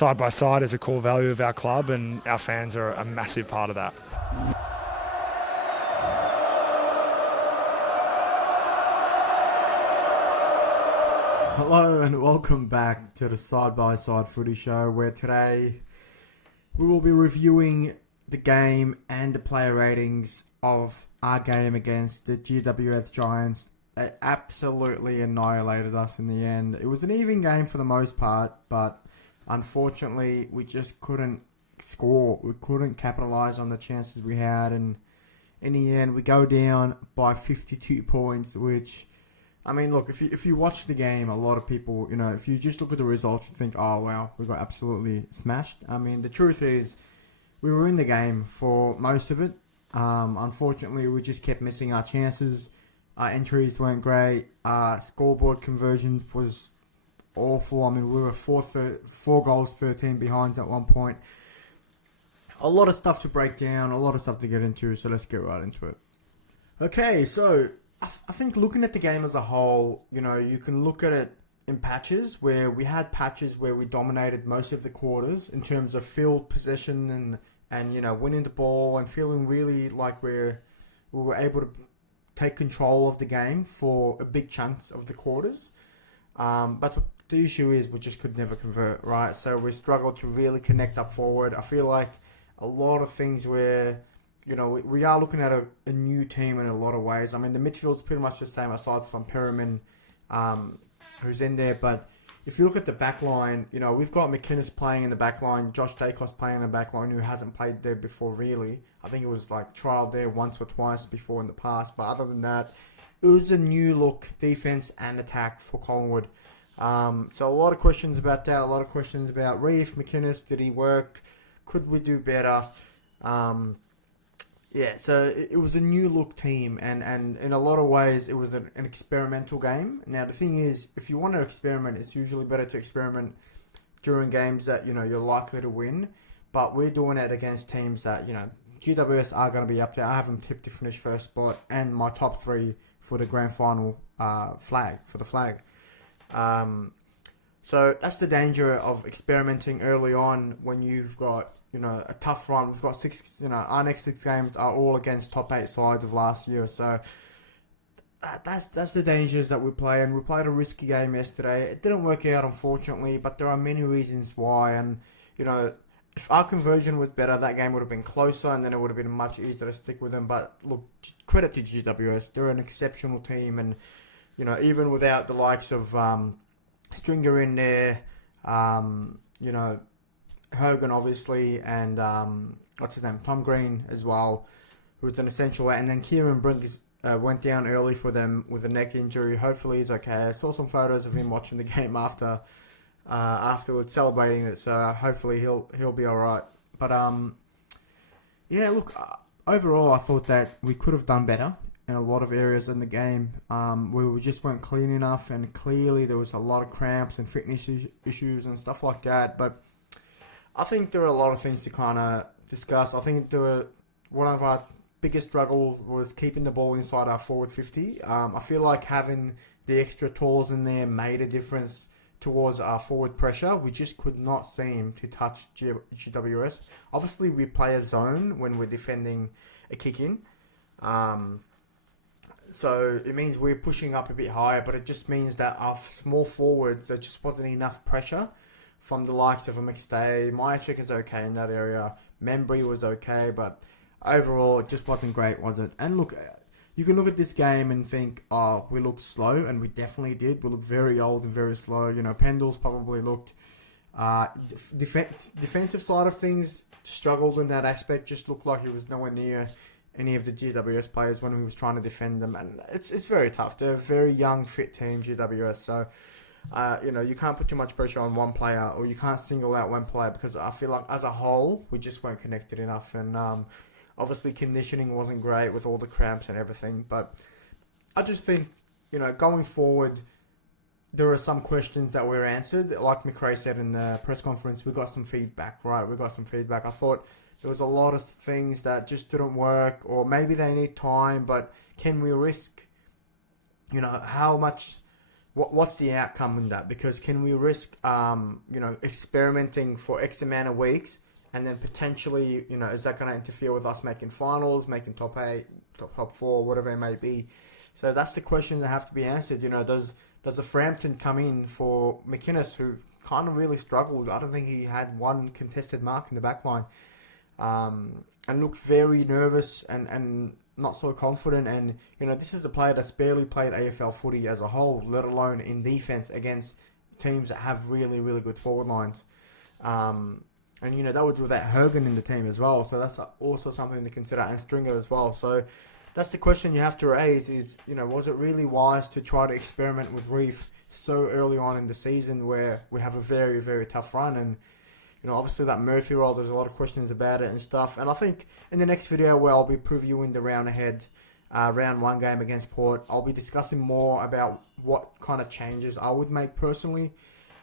side by side is a core value of our club, and our fans are a massive part of that. Hello and welcome back to the Side by Side Footy Show, where today we will be reviewing the game and the player ratings of our game against the GWS Giants. They absolutely annihilated us in the end. It was an even game for the most part, but unfortunately we just couldn't score. We couldn't capitalise on the chances we had, and in the end we go down by 52 points, which... I mean, look, if you watch the game, a lot of people, if you just look at the results, you think, oh, wow, we got absolutely smashed. I mean, the truth is, we were in the game for most of it. Unfortunately, we just kept missing our chances. Our entries weren't great. Scoreboard conversion was awful. I mean, we were 4 goals, 13 behinds at one point. A lot of stuff to break down, a lot of stuff to get into, so let's get right into it. Okay, so... I think looking at the game as a whole, you can look at it in patches, where we had patches where we dominated most of the quarters in terms of field possession and winning the ball and feeling really like we were able to take control of the game for a big chunks of the quarters. But the issue is we just could never convert, right? So we struggled to really connect up forward. I feel like a lot of things where... we are looking at a new team in a lot of ways. I mean, the midfield's pretty much the same aside from Perriman, who's in there. But if you look at the back line, we've got McInnes playing in the back line, Josh Dacos playing in the back line, who hasn't played there before, really. I think it was like trial there once or twice before in the past. But other than that, it was a new look defense and attack for Collingwood. So a lot of questions about that, a lot of questions about Reef, McInnes, did he work? Could we do better? Yeah, so it was a new look team, and in a lot of ways it was an experimental game. Now the thing is, if you want to experiment, it's usually better to experiment during games that you're likely to win. But we're doing it against teams that GWS are going to be up there. I have them tipped to finish first spot, and my top 3 for the grand final flag. So that's the danger of experimenting early on when you've got a tough run. We've got 6, our next 6 games are all against top 8 sides of last year. So that's the dangers that we play. And we played a risky game yesterday. It didn't work out, unfortunately, but there are many reasons why. And, if our conversion was better, that game would have been closer, and then it would have been much easier to stick with them. But look, credit to GWS. They're an exceptional team. And, even without the likes of Stringer in there, Hogan, obviously, and Tom Green as well, who was an essential. And then Kieran Briggs went down early for them with a neck injury. Hopefully he's okay. I saw some photos of him watching the game afterwards, celebrating it. So hopefully he'll be all right. But yeah, look, overall I thought that we could have done better in a lot of areas in the game. We just weren't clean enough, and clearly there was a lot of cramps and fitness issues and stuff like that. But I think there are a lot of things to kind of discuss. I think one of our biggest struggles was keeping the ball inside our forward 50. I feel like having the extra tools in there made a difference towards our forward pressure. We just could not seem to touch GWS. Obviously, we play a zone when we're defending a kick-in. So it means we're pushing up a bit higher, but it just means that our small forwards, there just wasn't enough pressure from the likes of a McStay. Myercheck is okay in that area. Membry was okay, but overall it just wasn't great, was it? And look, you can look at this game and think, oh, we looked slow, and we definitely did. We looked very old and very slow. Pendle's probably looked... defensive side of things struggled in that aspect, just looked like he was nowhere near any of the GWS players when he was trying to defend them. And it's very tough. They're a very young, fit team, GWS, so... you can't put too much pressure on one player, or you can't single out one player, because I feel like as a whole we just weren't connected enough. And obviously conditioning wasn't great with all the cramps and everything. But I just think going forward, there are some questions that were answered. Like McRae said in the press conference, we got some feedback, right? We got some feedback. I thought there was a lot of things that just didn't work, or maybe they need time, but can we risk, how much what's the outcome in that? Because can we risk, experimenting for X amount of weeks, and then potentially, is that going to interfere with us making finals, making top 8, top 4, whatever it may be? So that's the question that have to be answered. Does the Frampton come in for McInnes, who kind of really struggled? I don't think he had one contested mark in the back line, and looked very nervous and not so confident. And this is the player that's barely played AFL footy as a whole, let alone in defense against teams that have really, really good forward lines. And that was with that Hogan in the team as well, so that's also something to consider, and Stringer as well. So that's the question you have to raise: is was it really wise to try to experiment with Reef so early on in the season, where we have a very, very tough run? And obviously that Murphy role, there's a lot of questions about it and stuff. And I think in the next video, where I'll be previewing the round ahead, round 1 game against Port, I'll be discussing more about what kind of changes I would make personally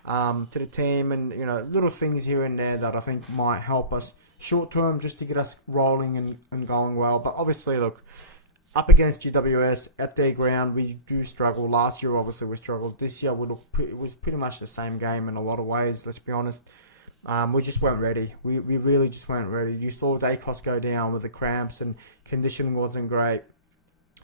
to the team, and little things here and there that I think might help us short term, just to get us rolling and going well. But obviously, look, up against GWS at their ground, we do struggle. Last year, obviously, we struggled. This year, it was pretty much the same game in a lot of ways, let's be honest. We just weren't ready. We really just weren't ready. You saw Dacos go down with the cramps, and conditioning wasn't great.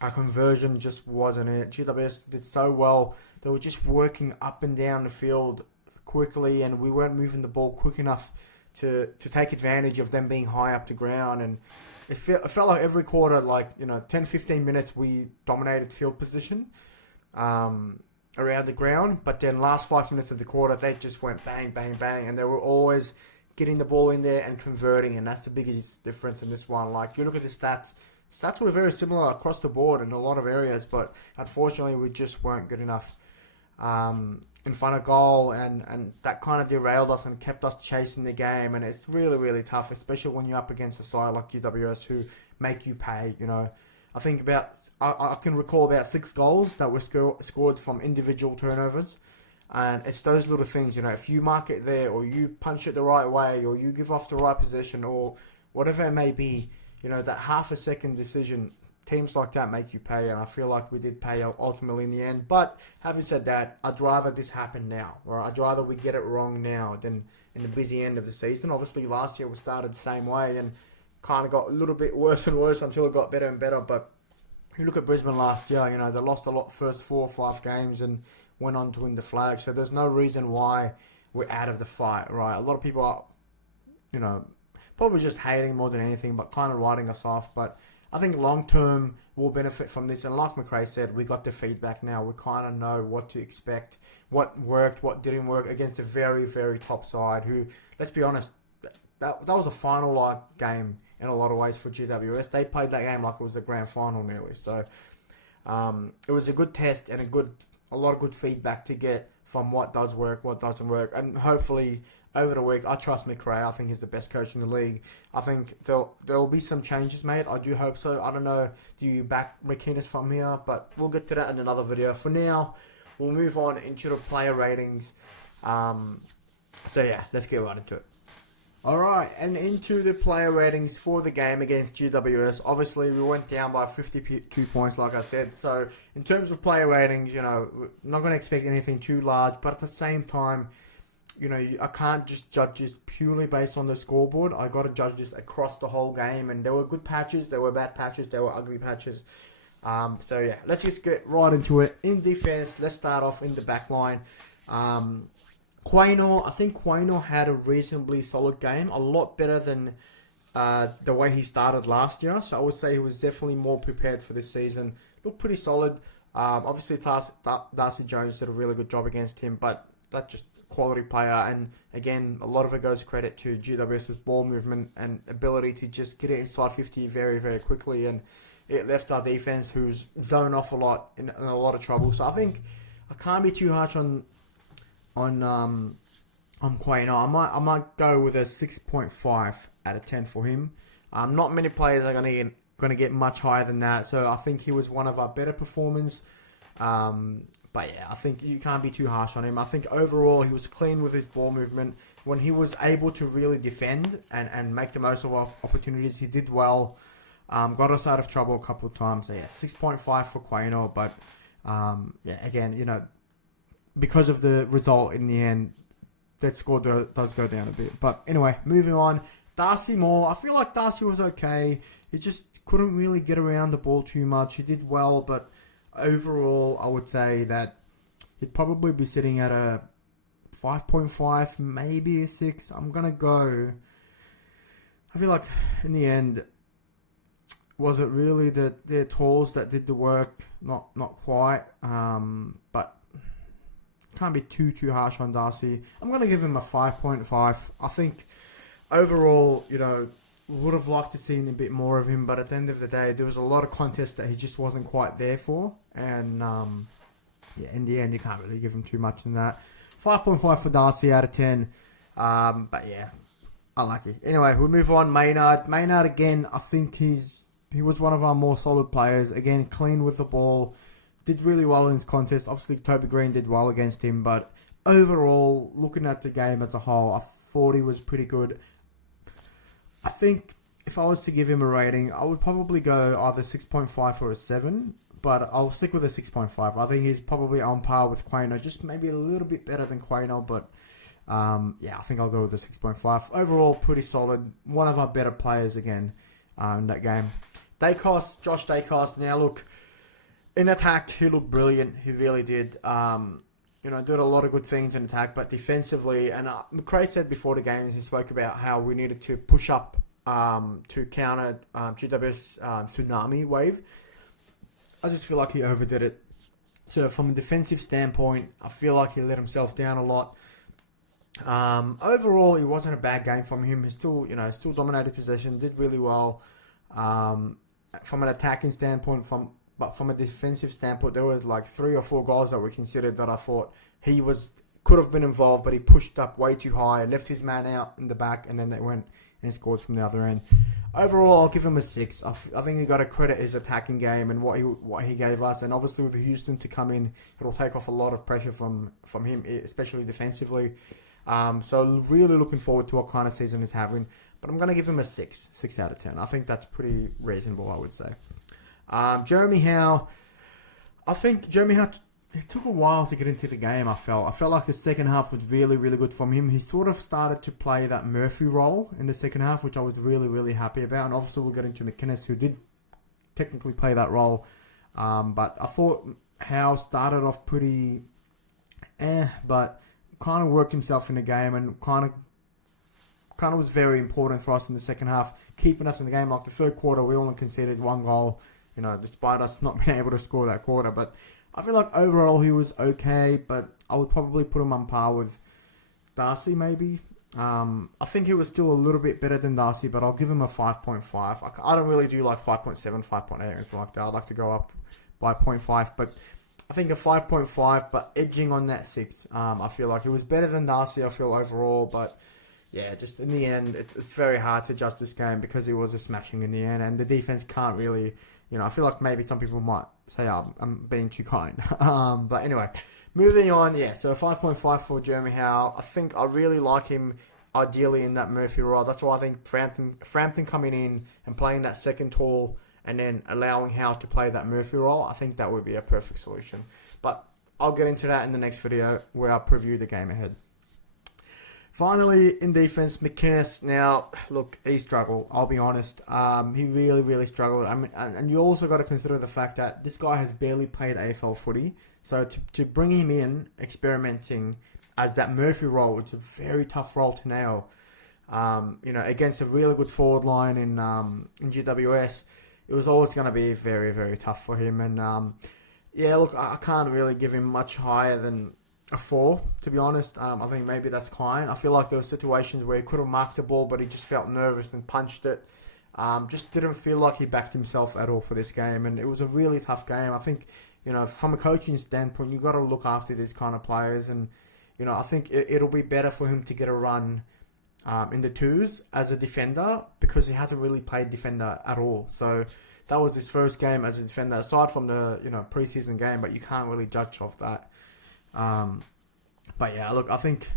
Our conversion just wasn't it. GWS did so well. They were just working up and down the field quickly, and we weren't moving the ball quick enough to take advantage of them being high up the ground. And it felt like every quarter, 10-15 minutes, we dominated field position around the ground. But then last 5 minutes of the quarter, they just went bang, bang, bang. And they were always getting the ball in there and converting. And that's the biggest difference in this one. Like, you look at the stats. Stats were very similar across the board in a lot of areas. But unfortunately, we just weren't good enough in front of goal, and that kind of derailed us and kept us chasing the game. And it's really, really tough, especially when you're up against a side like GWS who make you pay. I think I can recall about 6 goals that were scored from individual turnovers, and it's those little things. If you mark it there, or you punch it the right way, or you give off the right position, or whatever it may be, that half a second decision, teams like that make you pay, and I feel like we did pay ultimately in the end. But having said that, I'd rather this happen now, or I'd rather we get it wrong now than in the busy end of the season. Obviously, last year we started the same way and kind of got a little bit worse and worse until it got better and better. But if you look at Brisbane last year, they lost a lot first 4 or 5 games and went on to win the flag. So there's no reason why we're out of the fight, right? A lot of people are, probably just hating more than anything, but kind of writing us off. But I think long term we'll benefit from this, and like McRae said, we got the feedback now. We kind of know what to expect, what worked, what didn't work against a very, very top side. Who, let's be honest, that was a final-like game in a lot of ways for GWS. They played that game like it was the grand final nearly. So it was a good test and a lot of good feedback to get from what does work, what doesn't work, and hopefully over the week, I trust McRae. I think he's the best coach in the league. I think there'll be some changes made. I do hope so. I don't know, do you back McInnes from here? But we'll get to that in another video. For now, we'll move on into the player ratings. So yeah, let's get right into it. Alright, and into the player ratings for the game against GWS. Obviously, we went down by 52 points, like I said. So, in terms of player ratings, we're not going to expect anything too large. But at the same time, I can't just judge this purely based on the scoreboard. I got to judge this across the whole game. And there were good patches, there were bad patches, there were ugly patches. So yeah, let's just get right into it. In defense, let's start off in the back line. Quaynor, I think Quaynor had a reasonably solid game. A lot better than the way he started last year. So I would say he was definitely more prepared for this season. Looked pretty solid. Obviously, Darcy Jones did a really good job against him, but that's just quality player. And again, a lot of it goes credit to GWS's ball movement and ability to just get it inside 50 very, very quickly. And it left our defense, who's zoned off a lot, in a lot of trouble. So I think I can't be too harsh on Quaynor. I might go with a 6.5 out of 10 for him. Not many players are going to get much higher than that. So I think he was one of our better performers. But yeah, I think you can't be too harsh on him. I think overall he was clean with his ball movement. When he was able to really defend and make the most of our opportunities, he did well. Got us out of trouble a couple of times. So yeah, 6.5 for Quaynor. But yeah, again, because of the result in the end, that score does go down a bit. But anyway, moving on. Darcy Moore, I feel like Darcy was okay. He just couldn't really get around the ball too much. He did well, but overall, I would say that he'd probably be sitting at a 5.5, maybe a 6. I'm going to go... I feel like in the end, was it really their tools that did the work? Not quite, but can't be too harsh on Darcy. I'm going to give him a 5.5. I think overall, would have liked to seen a bit more of him, but at the end of the day, there was a lot of contests that he just wasn't quite there for, and in the end, you can't really give him too much in that. 5.5 for Darcy out of 10, but yeah, unlucky. Anyway, we'll move on. Maynard again, I think he was one of our more solid players. Again, clean with the ball, did really well in his contest. Obviously, Toby Green did well against him, but overall, looking at the game as a whole, I thought he was pretty good. I think if I was to give him a rating, I would probably go either 6.5 or a 7, but I'll stick with a 6.5. I think he's probably on par with Quaino, just maybe a little bit better than Quaino, but I think I'll go with a 6.5. Overall, pretty solid. One of our better players again in that game. Josh Dacos. Now look, in attack, he looked brilliant. He really did. Did a lot of good things in attack, but defensively, and McRae said before the game, he spoke about how we needed to push up to counter GWS tsunami wave. I just feel like he overdid it. So from a defensive standpoint, I feel like he let himself down a lot. Overall, it wasn't a bad game from him. He still dominated possession, did really well. From an attacking standpoint, but from a defensive standpoint, there was like 3 or 4 goals that were considered that I thought he could have been involved, but he pushed up way too high, left his man out in the back, and then they went and scored from the other end. Overall, I'll give him a 6. I think you got to credit his attacking game and what he gave us, and obviously with Houston to come in, it'll take off a lot of pressure from him, especially defensively. So really looking forward to what kind of season he's having, but I'm going to give him a 6 out of 10. I think that's pretty reasonable, I would say. Jeremy Howe, I think Jeremy Howe, it took a while to get into the game, I felt like the second half was really, really good from him. He sort of started to play that Murphy role in the second half, which I was really, really happy about. And obviously we'll get into McInnes, who did technically play that role. But I thought Howe started off pretty but kind of worked himself in the game and kind of was very important for us in the second half, keeping us in the game. Like the third quarter, we only conceded 1 goal, despite us not being able to score that quarter. But I feel like overall he was okay, but I would probably put him on par with Darcy maybe. I think he was still a little bit better than Darcy, but I'll give him a 5.5. I don't really do like 5.7, 5.8 or anything like that. I'd like to go up by 0.5, but I think a 5.5, but edging on that 6. I feel like it was better than Darcy, I feel, overall, but yeah, just in the end, it's very hard to judge this game because it was a smashing in the end, and the defense can't really, I feel like maybe some people might say I'm being too kind. But anyway, moving on, so a 5.5 for Jeremy Howe. I think I really like him ideally in that Murphy role. That's why I think Frampton coming in and playing that second tall and then allowing Howe to play that Murphy role, I think that would be a perfect solution. But I'll get into that in the next video where I'll preview the game ahead. Finally, in defense, McInnes. Now, look, he struggled. I'll be honest. He really, really struggled. I mean, and you also got to consider the fact that this guy has barely played AFL footy. So to bring him in, experimenting as that Murphy role, it's a very tough role to nail. Against a really good forward line in GWS, it was always going to be very, very tough for him. And look, I can't really give him much higher than a 4, to be honest. I think maybe that's kind. I feel like there were situations where he could have marked the ball, but he just felt nervous and punched it. Just didn't feel like he backed himself at all for this game, and it was a really tough game. I think, from a coaching standpoint, you've got to look after these kind of players, and, I think it'll be better for him to get a run in the 2s as a defender because he hasn't really played defender at all. So that was his first game as a defender, aside from the, preseason game, but you can't really judge off that. But yeah, look, I think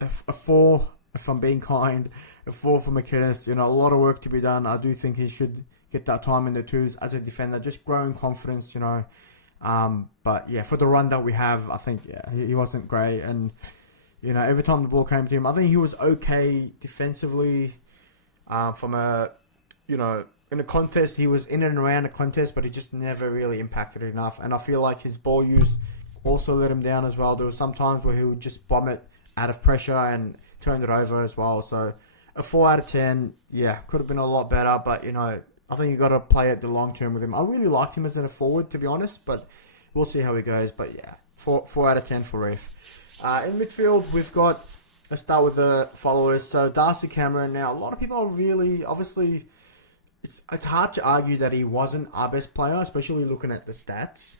a 4, if I'm being kind, a 4 for McInnes. A lot of work to be done. I do think he should get that time in the 2s as a defender, just growing confidence. But yeah, for the run that we have, I think he wasn't great. And every time the ball came to him, I think he was okay defensively. From a in a contest, he was in and around a contest, but he just never really impacted it enough. And I feel like his ball use also let him down as well. There were some times where he would just bomb it out of pressure and turned it over as well. So a 4 out of 10, could have been a lot better. But I think you got to play it the long term with him. I really liked him as a forward, to be honest, but we'll see how he goes. But yeah, 4 out of 10 for Reef. In midfield, we've got. Let's start with the followers. So Darcy Cameron. Now, a lot of people are really obviously. It's hard to argue that he wasn't our best player, especially looking at the stats.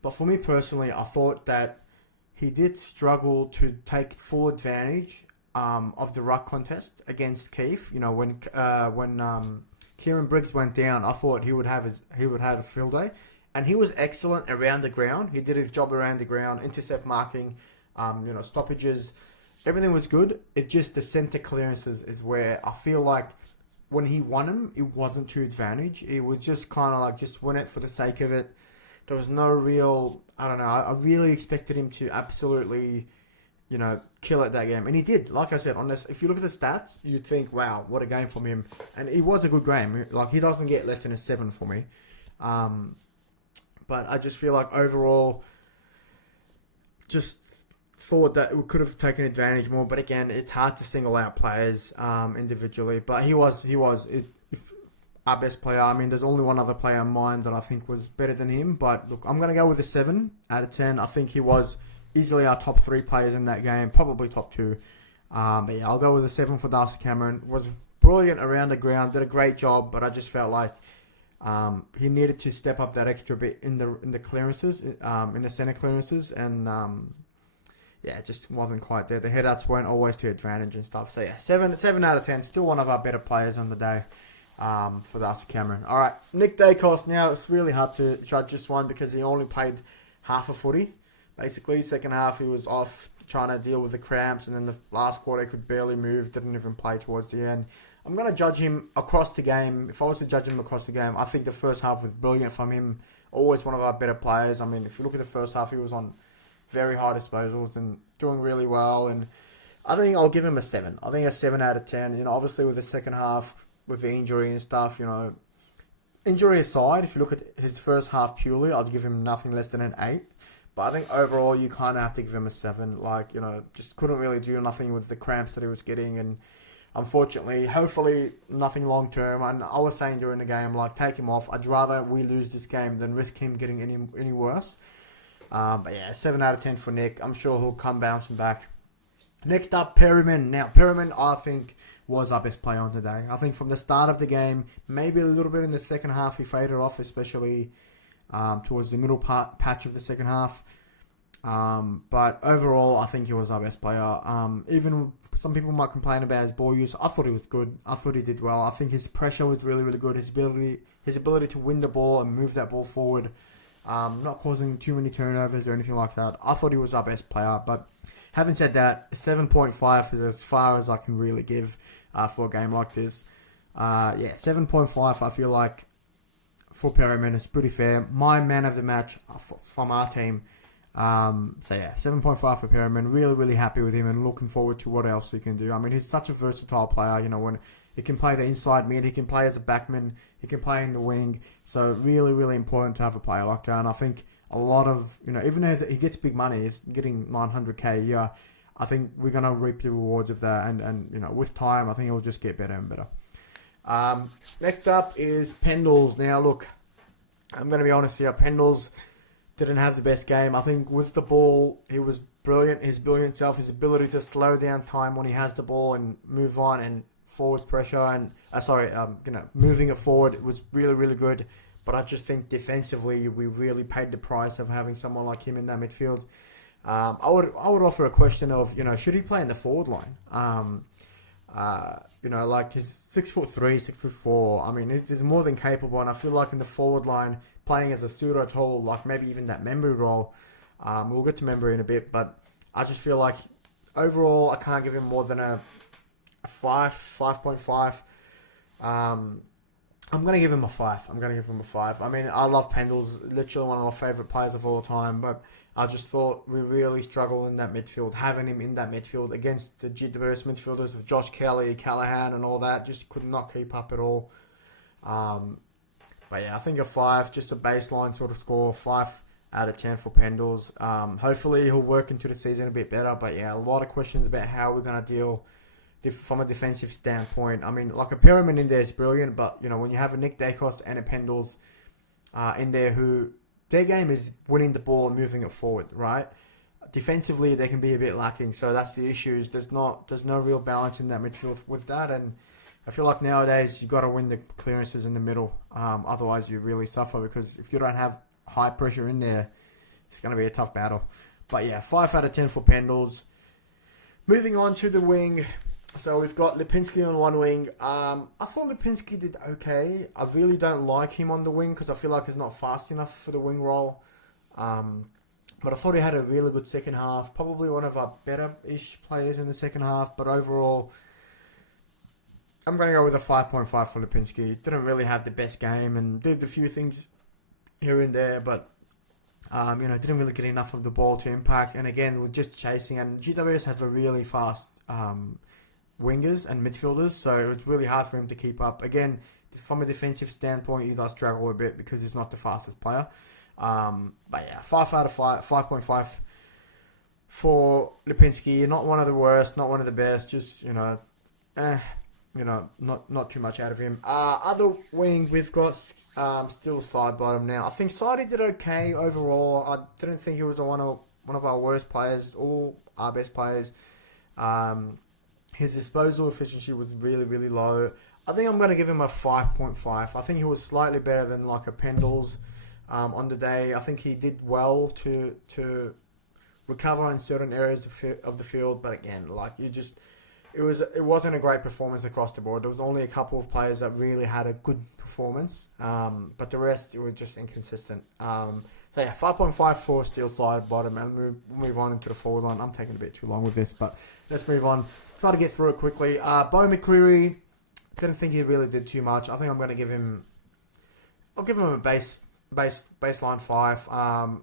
But for me personally, I thought that he did struggle to take full advantage of the ruck contest against Keith. When Kieran Briggs went down, I thought he would have a field day, and he was excellent around the ground. He did his job around the ground, intercept marking, stoppages, everything was good. It's just the centre clearances is where I feel like when he won them, it wasn't to advantage. It was just kind of like just win it for the sake of it. There was no real, I don't know, I really expected him to absolutely, kill it that game. And he did. Like I said, on this, if you look at the stats, you'd think, wow, what a game from him. And it was a good game. Like, he doesn't get less than a 7 for me. But I just feel like overall, just thought that we could have taken advantage more. But again, it's hard to single out players individually. But he was our best player. I mean, there's only one other player in mind that I think was better than him. But look, I'm going to go with a 7 out of 10. I think he was easily our top 3 players in that game, probably top 2. But yeah, I'll go with a 7 for Darcy Cameron. Was brilliant around the ground, did a great job, but I just felt like he needed to step up that extra bit in the clearances, in the centre clearances, and it just wasn't quite there. The headouts weren't always to advantage and stuff. So yeah, 7 out of 10. Still one of our better players on the day. For Darcy Cameron. All right, Nick Dacos. Now it's really hard to judge this one because he only played half a footy. Basically, second half he was off trying to deal with the cramps, and then the last quarter he could barely move. Didn't even play towards the end. I'm going to judge him across the game. If I was to judge him across the game, I think the first half was brilliant from him. Always one of our better players. I mean, if you look at the first half, he was on very high disposals and doing really well. And I think I'll give him a 7. I think a 7 out of 10. Obviously with the second half, with the injury and stuff, injury aside, if you look at his first half purely, I'd give him nothing less than an 8. But I think overall, you kind of have to give him a 7. Like, just couldn't really do nothing with the cramps that he was getting. And unfortunately, hopefully, nothing long term. And I was saying during the game, like, take him off. I'd rather we lose this game than risk him getting any worse. But yeah, 7 out of 10 for Nick. I'm sure he'll come bouncing back. Next up, Perryman. Now, Perryman, I think, was our best player on today. I think from the start of the game, maybe a little bit in the second half, he faded off, especially towards the middle patch of the second half. But overall, I think he was our best player. Even some people might complain about his ball use. I thought he was good. I thought he did well. I think his pressure was really, really good. His ability to win the ball and move that ball forward, not causing too many turnovers or anything like that. I thought he was our best player. But having said that, 7.5 is as far as I can really give for a game like this. 7.5 I feel like for Perryman is pretty fair. My man of the match from our team. 7.5 for Perryman. Really, really happy with him and looking forward to what else he can do. I mean, he's such a versatile player. When he can play the inside mid, he can play as a backman, he can play in the wing. So really, really important to have a player like that. And I think a lot of, even though he gets big money, he's getting 900k a year, I think we're going to reap the rewards of that. And with time, I think it'll just get better and better. Next up is Pendles. Now, look, I'm going to be honest here. Pendles didn't have the best game. I think with the ball, he was brilliant. His brilliant self, his ability to slow down time when he has the ball and move on and forward pressure and, moving it forward was really, really good. But I just think defensively, we really paid the price of having someone like him in that midfield. I would offer a question of, should he play in the forward line? Like he's 6'3", 6'4". I mean, he's more than capable, and I feel like in the forward line, playing as a pseudo tall, like maybe even that memory role. We'll get to memory in a bit, but I just feel like overall, I can't give him more than a 5.5. I'm going to give him a 5. I mean, I love Pendle's, literally one of my favourite players of all time, but I just thought we really struggled in that midfield. Having him in that midfield against the diverse midfielders of Josh Kelly, Callahan and all that, just could not keep up at all. But yeah, I think a 5, just a baseline sort of score, 5 out of 10 for Pendles. Hopefully he'll work into the season a bit better, but yeah, a lot of questions about how we're going to deal from a defensive standpoint. I mean, like a Pyramid in there is brilliant, but you know, when you have a Nick Dacos and a Pendles in there who their game is winning the ball and moving it forward, right? Defensively, they can be a bit lacking, so that's the issues. There's no real balance in that midfield with that, and I feel like nowadays you got to win the clearances in the middle. Otherwise, you really suffer because if you don't have high pressure in there, it's going to be a tough battle. But yeah, 5 out of 10 for Pendles. Moving on to the wing. So we've got Lipinski on one wing. I thought Lipinski did okay. I really don't like him on the wing because I feel like he's not fast enough for the wing role. But I thought he had a really good second half. Probably one of our better-ish players in the second half. But overall, I'm going to go with a 5.5 for Lipinski. Didn't really have the best game and did a few things here and there. But, didn't really get enough of the ball to impact. And again, we're just chasing. And GWS have a really fast wingers and midfielders, so it's really hard for him to keep up. Again, from a defensive standpoint, he does struggle a bit because he's not the fastest player. But yeah, 5 out of 5, 5.5 for Lipinski. Not one of the worst, not one of the best. Just not too much out of him. Other wing we've got still side bottom now. I think Sidey did okay overall. I didn't think he was one of our worst players, all our best players. His disposal efficiency was really, really low. I think I'm going to give him a 5.5. I think he was slightly better than like a Pendles on the day. I think he did well to recover in certain areas of the field. But again, it wasn't a great performance across the board. There was only a couple of players that really had a good performance. But the rest were just inconsistent. So yeah, 5.5 for steel side bottom. And we'll move on into the forward line. I'm taking a bit too long with this, but let's move on. Try to get through it quickly. Bo McCreary, didn't think he really did too much. I think I'm going to give him... I'll give him a baseline 5.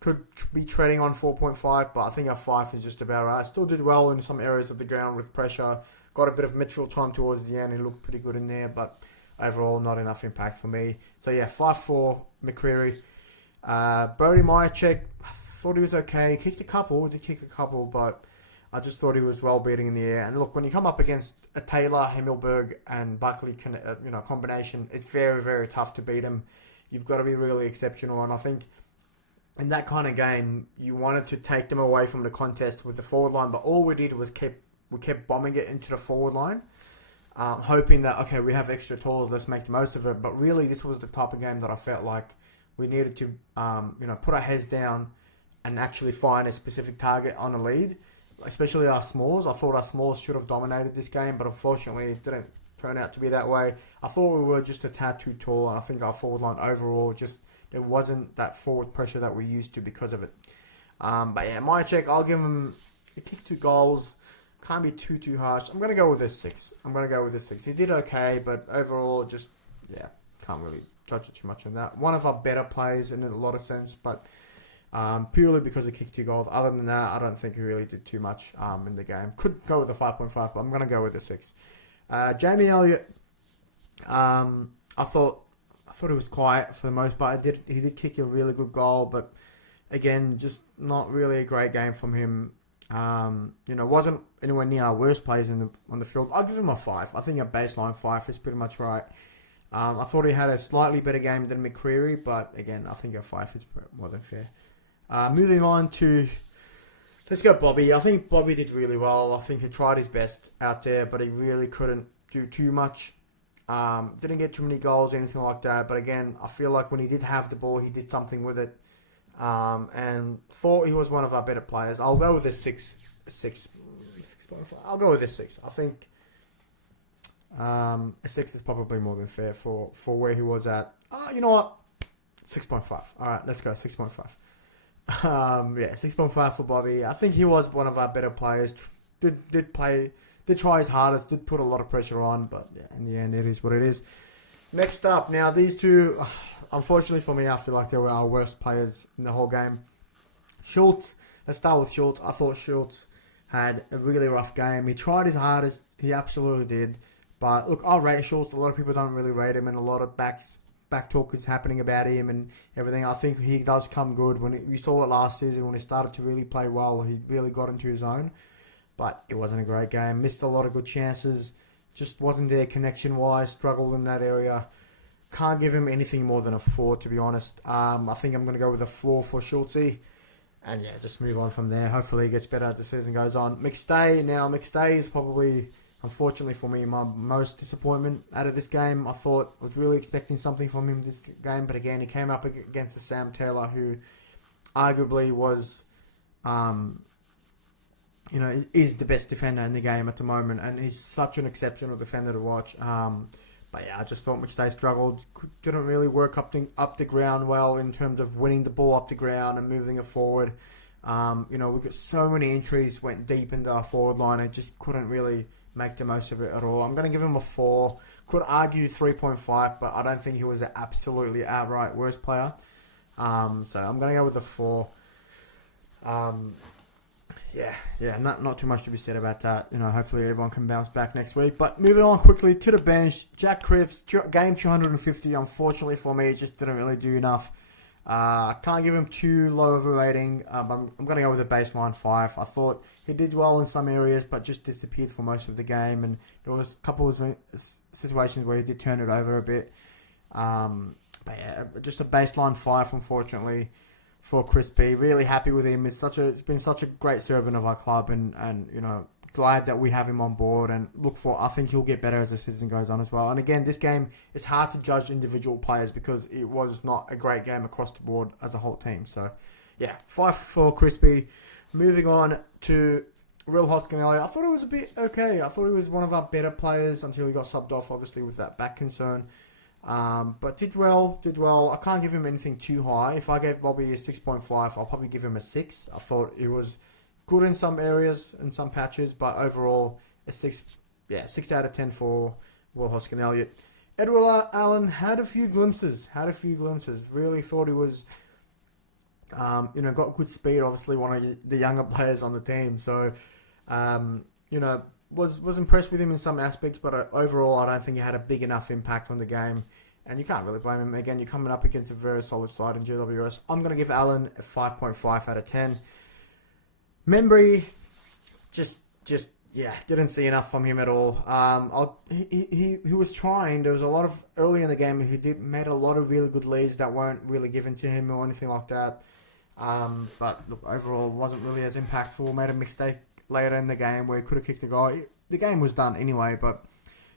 Could be treading on 4.5, but I think a 5 is just about right. Still did well in some areas of the ground with pressure. Got a bit of midfield time towards the end. He looked pretty good in there, but overall not enough impact for me. So yeah, 5 for McCreary. Brody Myercheck, I thought he was okay. He did kick a couple, but I just thought he was well beating in the air. And look, when you come up against a Taylor, Himmelberg, and Buckley combination, it's very, very tough to beat him. You've got to be really exceptional. And I think in that kind of game, you wanted to take them away from the contest with the forward line, but all we did was we kept bombing it into the forward line, hoping that, okay, we have extra tools, let's make the most of it. But really, this was the type of game that I felt like we needed to, put our heads down and actually find a specific target on a lead, especially our smalls. I thought our smalls should have dominated this game, but unfortunately it didn't turn out to be that way. I thought we were just a tad too tall, and I think our forward line overall there wasn't that forward pressure that we used to because of it. But yeah, Myercheck, I'll give him a kick 2 goals. Can't be too harsh. I'm going to go with a 6. He did okay, but overall can't really judge it too much on that. One of our better players in a lot of sense, but purely because he kicked 2 goals. Other than that, I don't think he really did too much in the game. Could go with a 5.5, but I'm going to go with a 6. Jamie Elliott, I thought he was quiet for the most part. He did kick a really good goal, but again, just not really a great game from him. Wasn't anywhere near our worst players on the field. I'll give him a 5. I think a baseline 5 is pretty much right. I thought he had a slightly better game than McCreary, but again, I think a 5 is more than fair. Moving on to... Let's go Bobby. I think Bobby did really well. I think he tried his best out there, but he really couldn't do too much. Didn't get too many goals or anything like that. But again, I feel like when he did have the ball, he did something with it. And thought he was one of our better players. I'll go with a 6.5. I'll go with a 6. I think a 6 is probably more than fair for where he was at. You know what? 6.5. All right, let's go. 6.5. 6.5 for Bobby. I think he was one of our better players. Did try his hardest. Did put a lot of pressure on, but yeah, in the end, it is what it is. Next up, now these two, unfortunately for me, I feel like they were our worst players in the whole game. Schultz, let's start with Schultz. I thought Schultz had a really rough game. He tried his hardest, he absolutely did. But look, I rate Schultz. A lot of people don't really rate him, and a lot of back talk is happening about him and everything. I think he does come good. We saw it last season when he started to really play well. He really got into his own, but it wasn't a great game. Missed a lot of good chances. Just wasn't there connection-wise. Struggled in that area. Can't give him anything more than a 4, to be honest. I think I'm going to go with a 4 for Schultzy. And yeah, just move on from there. Hopefully he gets better as the season goes on. McStay is probably, unfortunately for me, my most disappointment out of this game. I was really expecting something from him this game, but again, he came up against a Sam Taylor who arguably was, is the best defender in the game at the moment, and he's such an exceptional defender to watch. But yeah, I just thought McStay struggled. Didn't really work up the ground well in terms of winning the ball up the ground and moving it forward. We got so many injuries, went deep into our forward line, and just couldn't really make the most of it at all. I'm going to give him a 4. Could argue 3.5, but I don't think he was an absolutely outright worst player. So I'm going to go with a 4. Not too much to be said about that. Hopefully everyone can bounce back next week. But moving on quickly to the bench, Jack Cripps, game 250. Unfortunately for me, just didn't really do enough. Can't give him too low of a rating. I'm going to go with a baseline 5. I thought he did well in some areas, but just disappeared for most of the game. And there was a couple of situations where he did turn it over a bit. But yeah, just a baseline 5, unfortunately, for Crispy. Really happy with him. It's been such a great servant of our club, and glad that we have him on board, and I think he'll get better as the season goes on as well. And again, this game, it's hard to judge individual players because it was not a great game across the board as a whole team. So yeah, 5 for Crispy. Moving on to Real Hoskinelli. I thought it was a bit okay. I thought he was one of our better players until he got subbed off, obviously, with that back concern. But did well. I can't give him anything too high. If I gave Bobby a 6.5, I'll probably give him a 6. I thought it was good in some areas and some patches, but overall a 6 out of 10 for Will Hoskin-Elliott. Edward Allen had a few glimpses. Really thought he was, got good speed. Obviously, one of the younger players on the team. So, was impressed with him in some aspects, but overall, I don't think he had a big enough impact on the game. And you can't really blame him. Again, you're coming up against a very solid side in GWS. I'm going to give Allen a 5.5 out of 10. Membry, didn't see enough from him at all. He was trying. There was a lot of early in the game. He made a lot of really good leads that weren't really given to him or anything like that. But look, overall, wasn't really as impactful. Made a mistake later in the game where he could have kicked the goal. The game was done anyway, but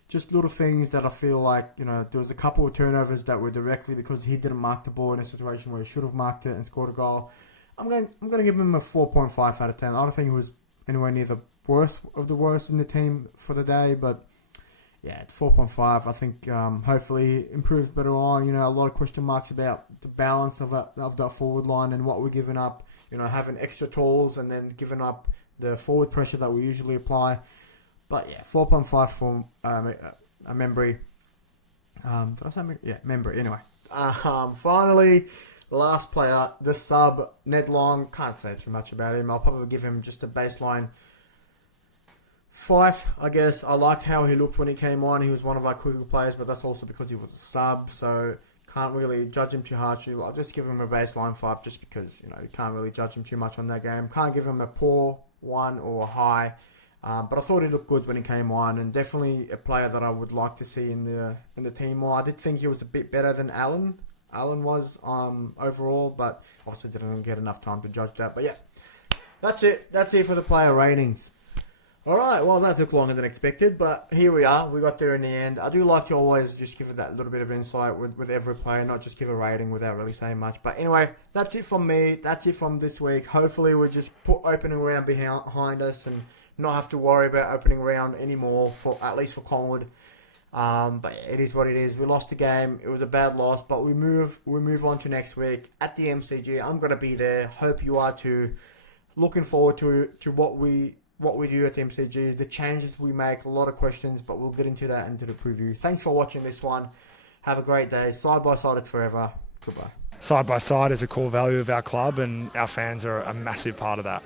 just little things that I feel like, there was a couple of turnovers that were directly because he didn't mark the ball in a situation where he should have marked it and scored a goal. I'm going to give him a 4.5 out of 10. I don't think he was anywhere near the worst of the worst in the team for the day, but yeah, 4.5. I think hopefully he improves better on. A lot of question marks about the balance of that forward line and what we're giving up. Having extra tools and then giving up the forward pressure that we usually apply. But yeah, 4.5 for Membry. Did I say Membry? Yeah, Membry. Anyway, finally, the last player, the sub, Ned Long. Can't say too much about him. I'll probably give him just a baseline 5, I guess. I liked how he looked when he came on. He was one of our quicker players, but that's also because he was a sub, so can't really judge him too harshly. I'll just give him a baseline 5 just because, you can't really judge him too much on that game. Can't give him a poor 1 or a high. But I thought he looked good when he came on, and definitely a player that I would like to see in the team more. I did think he was a bit better than Allen. Allen was overall, but obviously didn't get enough time to judge that. But yeah, that's it. That's it for the player ratings. All right, well, that took longer than expected, but here we are. We got there in the end. I do like to always just give it that little bit of insight with every player, not just give a rating without really saying much. But anyway, that's it from me. That's it from this week. Hopefully, we just put opening round behind us and not have to worry about opening round anymore, at least for Collingwood. But yeah, it is what it is. We lost the game. It was a bad loss, but we move on to next week at the MCG. I'm going to be there. Hope you are too. Looking forward to what we do at the MCG, the changes we make, a lot of questions, but we'll get into that into the preview. Thanks for watching this one. Have a great day. Side by side, it's forever. Goodbye. Side by side is a core value of our club, and our fans are a massive part of that.